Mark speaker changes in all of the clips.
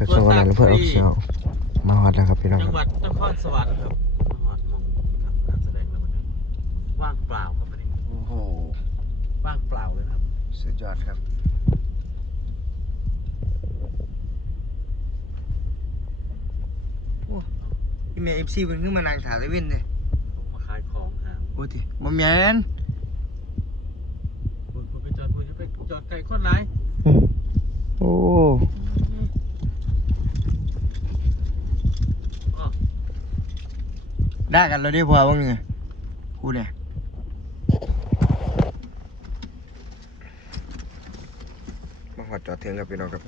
Speaker 1: กับช่องวันนั้นเพื่อนออฟเชียลมาฮอตแล้วครับพี่น้อง
Speaker 2: จังหวัดนครสวรรค์ครับมาฮอตมองทำการแสดงแล้ววันนี้ว่างเปล่าครับวันนี้
Speaker 1: โอ้โห
Speaker 2: ว่างเปล่าเลยครับ
Speaker 1: สุดยอดครับโอ้พี่เมย์เอฟซีเป็นขึ้นมานางถาตะวินเลย
Speaker 2: ผมมาขายของหา
Speaker 1: โอ้ทีบอมแมน
Speaker 2: คุณไปจอดคุณจะไปจอดไก่ข้นไหน
Speaker 1: โอ้
Speaker 2: อ๋อ
Speaker 1: ได้กันแล้วดิพอบ้างไงกูเนี่ยมาหอดจอดถึงกับพี่น้องครับ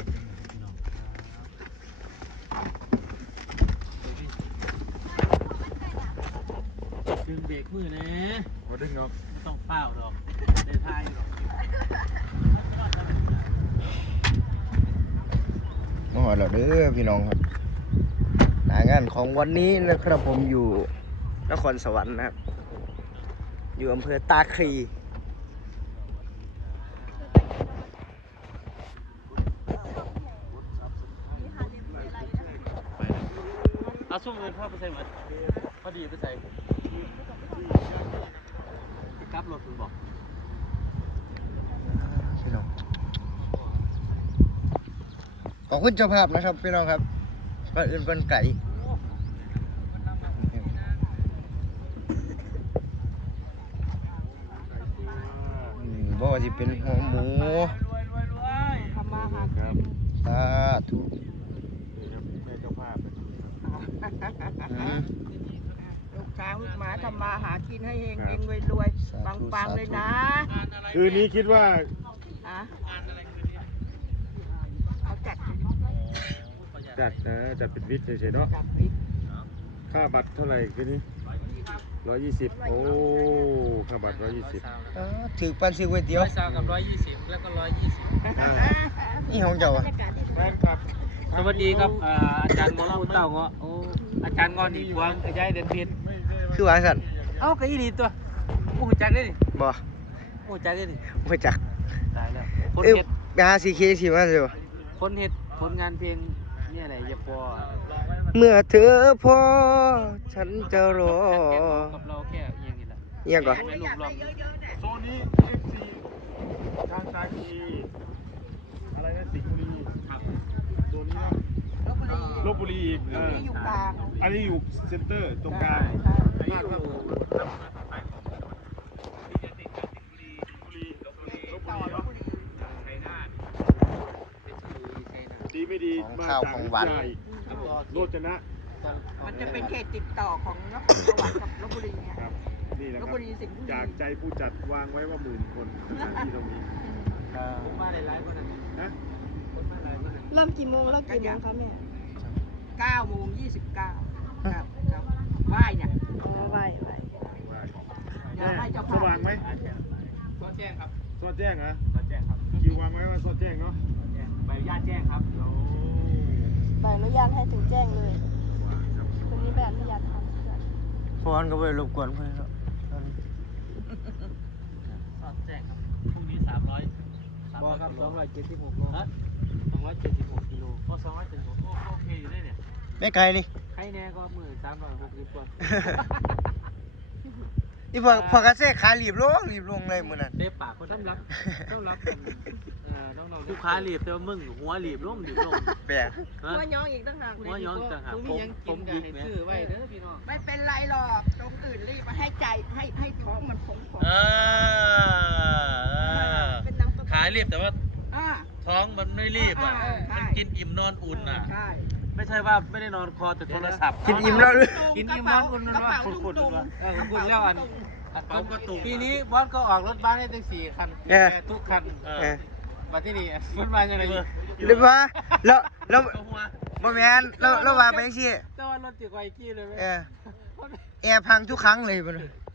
Speaker 2: ดึงเบรกมือนะ
Speaker 1: โอ้ดึงเนาะ
Speaker 2: ไม่ต้องเฝ้าหรอกในท้ายหรอก
Speaker 1: มาหอดแล้วเด้อพี่น้องครับหน้างานของวันนี้นะครับผมอยู่นครสวรรค์นะครับอยู่อำเภอตาคลี
Speaker 2: เอาช่วงเงินเข้าไปใส่หมดพอดีไปใส่ที่กลับรถคุณบอก
Speaker 1: พี่น้องขอบคุณเจ้าภาพนะครับพี่น้องครับบ้านอื่นบ้านไก่บ่ว่าจะเป็นหัวหมู
Speaker 3: ทำมาหา
Speaker 2: ครับ
Speaker 1: สาธุ
Speaker 2: นี่ครับแม่เจ้าภาพ
Speaker 3: ลูกช้างลูกหมาทำมาหากินให้เฮงเฮงรวยๆปังๆเลยนะ
Speaker 4: คืนนี้คิดว่า
Speaker 3: อะเอาจัด
Speaker 4: จัดเป็นวิทย์เฉยๆเนาะ
Speaker 3: จัดปิด
Speaker 4: ค่าบัตรเท่าไหร่คืนนี้120โอ้ค่าบัตร120
Speaker 1: ถือปันซื้อก๋วยเตี๋ยว
Speaker 2: 100กับ120แล้วก็120
Speaker 1: นี่ของเจ้าอ่ะ
Speaker 4: แฟนคลับ
Speaker 2: สวัสดีครับอาจารย์เงาะเต้าเงาะโอ้อาจารย์เงาะนี่กวางกระจายเด่นเพียน
Speaker 1: คือวางสัน
Speaker 2: เอ้ากระยี่ดีตัวโอ้จักได้ดิ
Speaker 1: บ่
Speaker 2: โอ้จักได้ดิ
Speaker 1: ไม่จัก
Speaker 2: ตายแล้วคน
Speaker 1: เอ้ย
Speaker 2: เฮ็ด
Speaker 1: ไปหาซีเคสิมาสิวะ
Speaker 2: คนเฮ็ดผลงานเพลงเนี่ยอะไรอย่าปอ
Speaker 1: เมื่อเธอพอฉันจะรอ
Speaker 2: กับเราแค่เอียงนี่แหละ
Speaker 1: เอียงก่อน
Speaker 2: ไม่ลูกลอง
Speaker 4: โซนนี้ FC ทางชาคีอะไรนะสิงห์บุรีโซนนี้นะลพบุรีอีก
Speaker 3: นี่อยู่กลาง
Speaker 4: อันนี้อยู่เซ็นเตอร์ตรงกลาง
Speaker 2: อันนี้อยู่
Speaker 4: ดีไม่ดี
Speaker 1: ของ
Speaker 4: มา
Speaker 1: ข้าว
Speaker 4: จาก
Speaker 1: ของหวาน
Speaker 4: ใหญ่โรจนะ
Speaker 3: มันจะเป็นเขตติดต่อของนครสวรรค์กับลพบุรีเนี่ย
Speaker 4: ครับนี่นะ
Speaker 3: ล
Speaker 4: ค
Speaker 3: พ
Speaker 4: รับ
Speaker 3: บุรีสิงห์บุรี
Speaker 4: จากใจผู้จัดวางไว้ว่า10,000 คนสถานที่ตรงนี้
Speaker 2: มาหลายๆคนนะ
Speaker 4: นะ
Speaker 2: คนมาหลายคนนะ
Speaker 5: เริ่มกี่โมงแล้วกี่โมงคะแม่
Speaker 3: 9:29ครับครับไหว้เนี่ย
Speaker 5: อ๋อไหว
Speaker 3: อย่าให้เจ้า
Speaker 4: ส
Speaker 3: ภาพ
Speaker 4: ว่างไหม
Speaker 2: ก็แจ้งครับ
Speaker 4: ซอดแจ้งเหรอ
Speaker 2: ก็แจ้งครับ
Speaker 4: คิววางไว้ว่าซอดแจ้งเนาะ
Speaker 2: ใบอนุญาตแจ้งครับ
Speaker 4: โอ้
Speaker 5: ใบอนุญาตให้ถึงแจ้งเลยคนนี้ใบอนุญาตท
Speaker 1: พรก็ไปรบกวนเพื่อนแล้ว
Speaker 2: ก็แจ้งครับพรุ่งนี้300บอครับ276โลฮะ276กิโลก็276โอเคอยู่ได้เนี่ย
Speaker 1: ไม่ไกลนี่
Speaker 2: ใครแน่ก็360กว่า
Speaker 1: นี่พอกระเซ่ขาหลีบลงเลยมื้อนั้น
Speaker 2: เด้ปากคนต้องรับน้องๆลูกค้ารีบแต่ว่ามึงหัวรีบลง
Speaker 1: แปลก
Speaker 5: ำหัวย้องอีกตั้งหาก
Speaker 2: หัวย้อนต่างหากผมยิกซื้อไว้เด้อพี่น้อง
Speaker 3: ไม่เป็นไรหรอกตรงอื่นรีบมาให้ใจให้ท้องมันผง
Speaker 5: เป็นน้ำต้ม
Speaker 2: ขายรีบแต่ว่า
Speaker 3: อ่า
Speaker 2: ท้องมันไม่รีบอ่ะ
Speaker 3: ใช่
Speaker 2: มันกินอิ่มนอนอุ่นอ่ะ
Speaker 3: ใช่
Speaker 2: ไม่ใช่ว่าไม่ได้นอนคอแต่โทรศัพท์
Speaker 1: กินอิ่มแล้วหรือ
Speaker 2: กินอิ่มนอนอุ่นมันว่าขุดๆว่าขุดแล้วอันปีนี้บอสก็ออกรถบ้านได้ตั้ง4 คันทุกคันมาที่นี่รถบ้านยังไง
Speaker 1: หรือว่าแล้วบ่แม่นแล้วว่าไปจังซี่
Speaker 2: แต่ว่ารถจิ๋วไวกี้เลยไหม
Speaker 1: แอร์พังทุกครั้งเลยบ่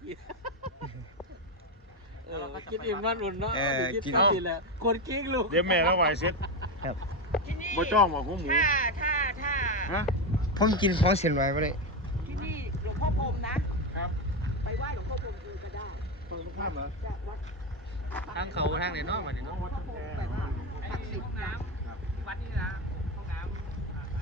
Speaker 2: กินอิ่มนอนอุ่นเนาะกินดีแหละคนกิ้งลูก
Speaker 4: เดี๋ยวแม่แล้วไหวเซ็ต
Speaker 1: ครับ
Speaker 3: ที่นี่
Speaker 4: บ่จ้องบอกหัวหมู
Speaker 3: ถ้า
Speaker 4: ฮะ
Speaker 1: ผมกินของเส้นไหวบ่ได้
Speaker 3: ที่นี่หลวงพ่อพรหมนะครับ ไปไหว้หลวงพ่อพรหมคือก็ได้
Speaker 4: ตรงข้ามเหรอ
Speaker 3: จะวัด
Speaker 2: ทางเขาทางไหนเนาะมาดิเนาะ
Speaker 3: แบบว่าศักดิ์สิทธิ์นะ
Speaker 2: วัดนี่นะห้องน้ำ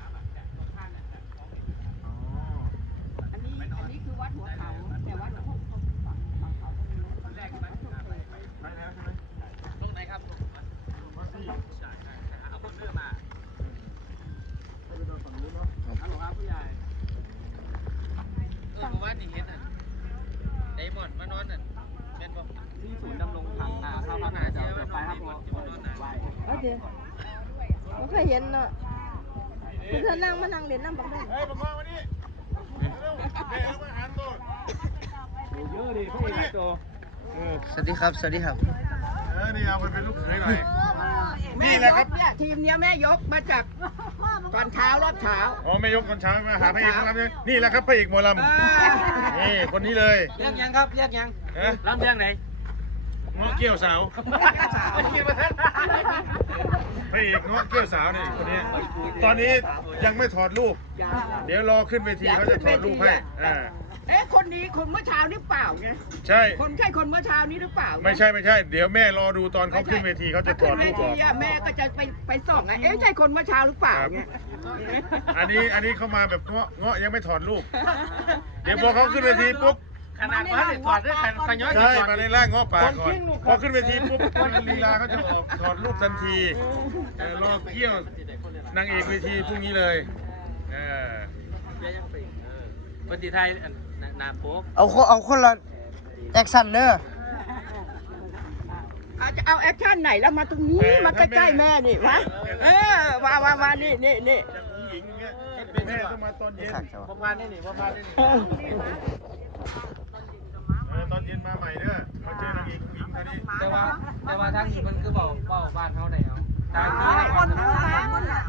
Speaker 5: เดี๋ยวไม่เคยเห็นเนาะคือเธอนั่งมานั่งเล่นน้ำบักได้
Speaker 4: เฮ้ยบังมาวันนี้เร็วแม่เอามาหาตัวเยอะดิพี่หลายตัว
Speaker 1: สวัสดีครับสวัสดีครับ
Speaker 4: นี่เอาไปเป็นลูกเขยหน่อยนี่แหละครับ
Speaker 3: เนี่ยทีมเนี้ยแม่ยกมาจากตอนเช้ารอบเช้า
Speaker 4: อ๋อไม่ยกตอนเช้ามาหาพระเอกหมอลำเลยนี่แหละครับพระเอกหมอลำนี่คนนี้เลย
Speaker 2: เรียกยังครับเรียกยัง
Speaker 4: ฮะ
Speaker 2: ลำเรียงไหน
Speaker 4: เงาะเกี้ยวสาวพระเอกเงาะเกี้ยวสาวนี่คนนี้ตอนนี้ยังไม่ถอดรูปเดี๋ยวรอขึ้นเวทีเขาจะถอดรูปให้
Speaker 3: เอ๊ะคนนี้คนเมื่อเช้านี่เปล่าไง
Speaker 4: ใช่
Speaker 3: คนใช่คนเมื่อเช้านี้หรือเปล่า
Speaker 4: ไม่ใช่เดี๋ยวแม่รอดูตอนเขาขึ้นเวทีเขาจะถอดรูปออก
Speaker 3: แม่ก็จะไปส่องไงเอ๊ะใช่คนเมื่อเช้าหรือเปล่าไง
Speaker 4: อันนี้เขามาแบบเงาะยังไม่ถอดรูปเดี๋ยวพอเขาขึ้นเวทีปุ๊บ
Speaker 2: ขนาดว่าได้ถอดด้วยขย้อย
Speaker 4: ใช่มาในร่างเงาะป่าก่อนพอขึ้นเวทีปุ๊บลีลาเขาจะออกถอดรูปทันทีรอเกี่ยวนางเอกเวทีพรุ่งนี้เลย
Speaker 2: ปฏิไทยนาโป๊ก
Speaker 1: เอาคนละแอคชั่นเนอะ
Speaker 3: อาจจะเอาแอคชั่นไหนแล้วมาตรงนี้มาใกล้ๆแม่นี่วะมานี่
Speaker 4: จากผู้หญิงอย่างเงี้ยแม่ต้องมาตอนเย็น
Speaker 2: พบพานได้หนิพบพานได้หนิ
Speaker 4: ตอนเย็นมาใหม่เด้อมาเจอนางเอกผู้หญิงคนนี้
Speaker 2: แต่ว่าทางนี้มันคือเบาบ้านเขาได้เอาทางนี้
Speaker 3: คนรู้นะ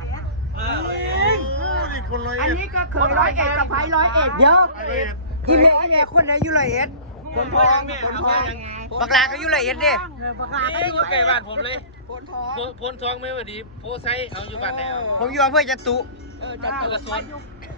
Speaker 3: อันนี้ก็เคย101กับไผ่101
Speaker 1: เดี๋ยว
Speaker 4: ไอ้เอ็ด
Speaker 1: อีเมย์คนไหนอยู่ไรเอ็ด
Speaker 3: คนทองคนทอง
Speaker 1: บักลาก็อยู่ไรเอ็ดดิ
Speaker 2: นี่อยู่ใกล้บ้านผมเลย
Speaker 3: คนทอง
Speaker 2: พลทองไม่ว่าดีโพไซเอาอยู่บ้านไหนเอา
Speaker 1: ผมอยู่อำเภอจตุ
Speaker 3: จะ
Speaker 2: กระทรวง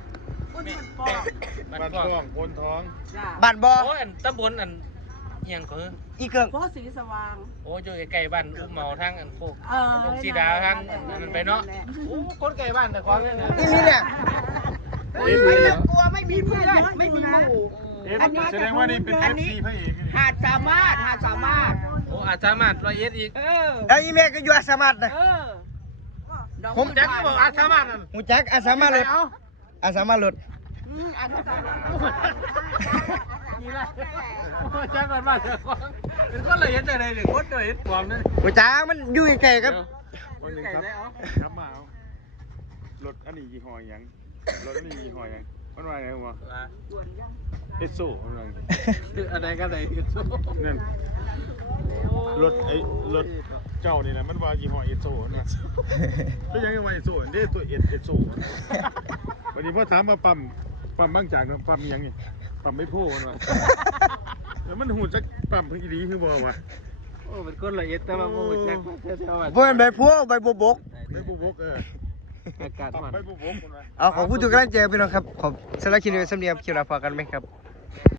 Speaker 4: บ้านท้องโพนท้อง
Speaker 1: บ้านบ่อ
Speaker 2: โอ้อันตำบลอันเอียงก็
Speaker 1: อีเกิง
Speaker 3: โคสีสว่าง
Speaker 2: โอ้อยู่ใกล้บ้านอุ้มเมาทางอันโคกลงสีดาทางมันไปเนาะโอ้คนใกล้บ้านแต่ของนี่นะ
Speaker 1: อีนี่เนี่ย
Speaker 3: ไม่ต้องกลัวไม่มีเพื่อนไม่มีหมู่
Speaker 4: แสดงว่านี่เป็น FC พระเอก
Speaker 3: หาดสามารถ
Speaker 2: โอ้อาจสามารถ101อีก
Speaker 1: แล้วอีเมย์ก็อยู่อาสามัตนะ ผม
Speaker 2: จักบอกอาจสามารถนั่น
Speaker 1: หูจักอาสามารถรถอาสามารถรถ
Speaker 3: อาสามารถ
Speaker 2: นี่ละจักกันบ้านเถอะเป็นคนละเอียดใจเลยหรือคนละเอียดความนั่น
Speaker 1: หูจักมันอยู่ไกลๆครับ
Speaker 4: วันหนึ่งครับมาเอารถอันนี้ยี่ห้อยังรถอันนี้ยี่ห้อยังมันว่าไงหัวเอสโซ่มันว่าไง
Speaker 2: อะไรกันไหนเอสโซ่
Speaker 4: นั่นรถรถเจ้านี่นะมันว่ายี่ห้อเอสโซ่นะก็ยังว่าเอสโซ่นี่ตัวเอสโซ่วันนี้พ่อถามมาปั๊มบางจากปั๊มยังไงปั๊มไม่โพ่มันว่าแล้วมันหูจักปั๊มเพิ่งดีคือบ่วะ
Speaker 2: โอ้เป็นคนละเอียดแต่ว่าโมแจ็คเท่าๆ
Speaker 1: เพื่อนใบพัวใบบัวบก
Speaker 4: ไม่บุบก
Speaker 2: อากาศ
Speaker 4: ปั๊ม
Speaker 2: มัน
Speaker 4: ไม่บุบกมันว่า
Speaker 1: เอาขอบคุณทุกกำลังใจพี่น้องครับขอบสำหรับคลิปนี้สำเนียบคิวราพอกันไหมครับ